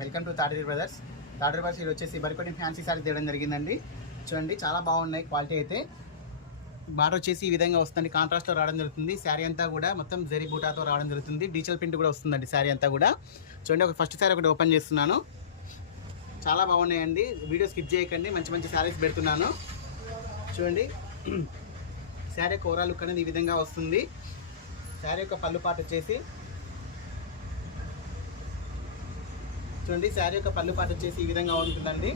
Welcome to Tadari brothers. Tadari brothers ఇది వచ్చేసి మరికొన్ని ఫ్యాన్సీ సారీస్ తేవడం జరిగిందండి. చూడండి చాలా బాగున్నాయి. క్వాలిటీ అయితే బార్డర్ వచ్చేసి ఈ విధంగా వస్తుంది, కాంట్రాస్ట్లో రావడం జరుగుతుంది. శారీ అంతా కూడా మొత్తం జరీ బూటాతో రావడం జరుగుతుంది. డిజిటల్ ప్రింట్ కూడా వస్తుందండి శారీ అంతా కూడా. చూడండి ఒక ఫస్ట్ శారీ ఒకటి ఓపెన్ చేస్తున్నాను. చాలా బాగున్నాయండి, వీడియో స్కిప్ చేయకండి, మంచి మంచి శారీస్ పెడుతున్నాను. చూడండి శారీ యొక్క ఓవరాల్ లుక్ అనేది ఈ విధంగా వస్తుంది. శారీ యొక్క పళ్ళు పాట వచ్చేసి చూడండి, శారీ యొక్క పళ్ళు పాట వచ్చేసి ఈ విధంగా ఉంటుందండి.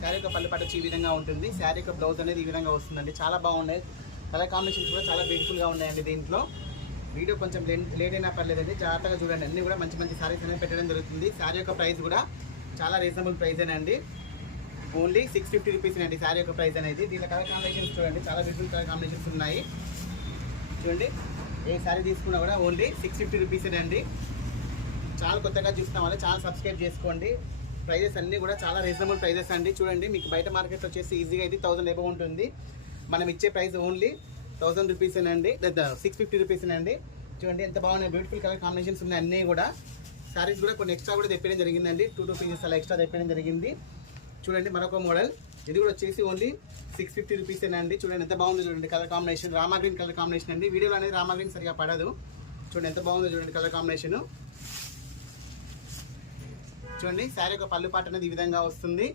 శారీ యొక్క పళ్ళు పాట వచ్చి ఈ విధంగా ఉంటుంది. శారీ యొక్క బ్లౌజ్ అనేది ఈ విధంగా వస్తుందండి. చాలా బాగున్నాయి. కలర్ కాంబినేషన్స్ కూడా చాలా బ్యూటిఫుల్గా ఉన్నాయండి. దీంట్లో వీడియో కొంచెం లేట్ అయినా పర్లేదండి, జాగ్రత్తగా చూడండి. అన్నీ కూడా మంచి మంచి శారీస్ అనేది పెట్టడం జరుగుతుంది. శారీ యొక్క ప్రైస్ కూడా చాలా రీజనబుల్ ప్రైస్ అండి. ఓన్లీ 650 రూపీస్ అండి శారీ యొక్క ప్రైస్ అనేది. దీంట్లో కలర్ కాంబినేషన్స్ చూడండి, చాలా బ్యూటిఫుల్ కలర్ కాంబినేషన్స్ ఉన్నాయి. చూడండి ఏ శారీ తీసుకున్నా కూడా ఓన్లీ 650 రూపీస్ అండి. చాలా కొత్తగా చూస్తున్న వాళ్ళు చాలా సబ్స్క్రైబ్ చేసుకోండి. ప్రైజెస్ అన్నీ కూడా చాలా రీజనబుల్ ప్రైజెస్ అండి. చూడండి మీకు బయట మార్కెట్లో వచ్చేసి ఈజీగా అయితే 1000 ఎబో ఉంటుంది. మనం ఇచ్చే ప్రైస్ ఓన్లీ 1000 రూపీస్ అండి, 650 రూపీస్ అండి. చూడండి ఎంత బాగున్నాయి, బ్యూటిఫుల్ కలర్ కాంబినేషన్స్ ఉన్నాయి అన్నీ కూడా. శారీస్ కూడా కొన్ని ఎక్స్ట్రా కూడా తెప్పడం జరిగిందండి, 2 పీసెస్ అలా ఎక్స్ట్రా తెప్పడం జరిగింది. చూడండి మరొక మోడల్, ఇది కూడా వచ్చేసి ఓన్లీ 650 రూపీస్ అండి. చూడండి ఎంత బాగుందో చూడండి, colour combination Rama green colour combination అండి. వీడియోలో అనేది రామా గ్రీన్ సరిగా పడదు. చూడండి ఎంత బాగుందో చూడండి కలర్ కాంబినేషన్. చూడండి శారీ యొక్క పళ్ళు పాట అనేది ఈ విధంగా వస్తుంది.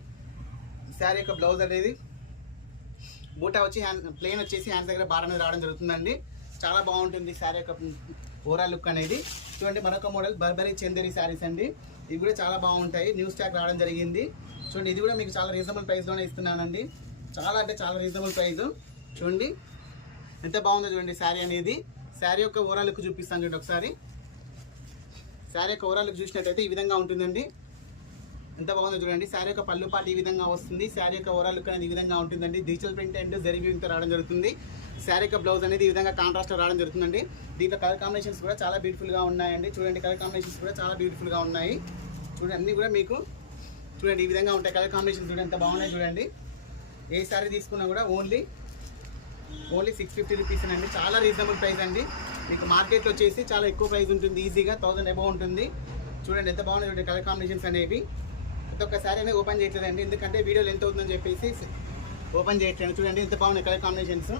శారీ యొక్క బ్లౌజ్ అనేది బూటా వచ్చి ప్లెయిన్ వచ్చేసి హ్యాండ్స్ దగ్గర బార్ అనేది రావడం జరుగుతుందండి. చాలా బాగుంటుంది శారీ యొక్క ఓవరాల్ లుక్ అనేది. చూడండి మరొక మోడల్ బర్బరీ చందేరి శారీస్ అండి. ఇవి కూడా చాలా బాగుంటాయి, న్యూ స్టాక్ రావడం జరిగింది. చూడండి ఇది కూడా మీకు చాలా రీజనబుల్ ప్రైస్లోనే ఇస్తున్నానండి. చాలా అంటే చాలా రీజనబుల్ ప్రైస్. చూడండి ఎంత బాగుందో చూడండి శారీ అనేది. శారీ యొక్క ఓవరాల్ లుక్ చూపిస్తాను చూడండి ఒకసారి. శారీ యొక్క ఓవరాల్ లుక్ చూసినట్టయితే ఈ విధంగా ఉంటుందండి. ఎంత బాగుందో చూడండి. శారీ యొక్క పళ్ళు పాటు ఈ విధంగా వస్తుంది. శారీ యొక్క ఓవరాల్ లుక్ అనేది ఈ విధంగా ఉంటుందండి. డిజిటల్ ప్రింట్ అండ్ జరీ వీవింగ్తో రావడం జరుగుతుంది. శారీ యొక్క బ్లౌజ్ అనేది ఈ విధంగా కాంట్రాస్ట్లో రావడం జరుగుతుందండి. దీంట్లో కలర్ కాంబినేషన్స్ కూడా చాలా బ్యూటిఫుల్గా ఉన్నాయండి. చూడండి కలర్ కాంబినేషన్స్ కూడా చాలా బ్యూటిఫుల్గా ఉన్నాయి. చూడండి అన్నీ కూడా మీకు చూడండి ఈ విధంగా ఉంటాయి కలర్ కాంబినేషన్స్. చూడండి ఎంత బాగున్నాయి చూడండి. ఏ శారీ తీసుకున్నా కూడా ఓన్లీ 650 రూపీస్ అండి. చాలా రీజనబుల్ ప్రైస్ అండి. మీకు మార్కెట్లో వచ్చేసి చాలా ఎక్కువ ప్రైస్ ఉంటుంది, ఈజీగా 1000 ఎబో ఉంటుంది. చూడండి ఎంత బాగున్నాయి చూడండి కలర్ కాంబినేషన్స్ అనేవి. ప్రతి ఒక్క శారీ అనేది ఓపెన్ చేయట్లేదండి, ఎందుకంటే వీడియోలు ఎంత అవుతుందని చెప్పేసి ఓపెన్ చేయట్లేదు. చూడండి ఎంత బాగున్నాయి కలర్ కాంబినేషన్స్.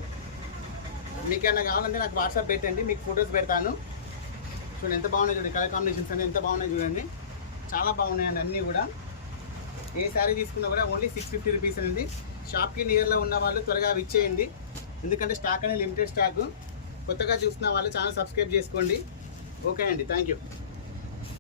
మీకు ఏమైనా కావాలంటే నాకు వాట్సాప్ పెట్టండి, మీకు ఫొటోస్ పెడతాను. చూడండి ఎంత బాగున్నాయి చూడండి కలర్ కాంబినేషన్స్ అనేది ఎంత బాగున్నాయి చూడండి. చాలా బాగున్నాయండి అన్నీ కూడా. ఏ శారీ తీసుకున్నా కూడా ఓన్లీ 650 రూపీస్ అండి. షాప్కి నియర్లో ఉన్న వాళ్ళు త్వరగా విచ్చేయండి, ఎందుకంటే స్టాక్ అనేది లిమిటెడ్ స్టాక్. కొత్తగా చూస్తున్న వాళ్ళు ఛానల్ సబ్స్క్రైబ్ చేసుకోండి. ఓకే అండి, థ్యాంక్ యూ.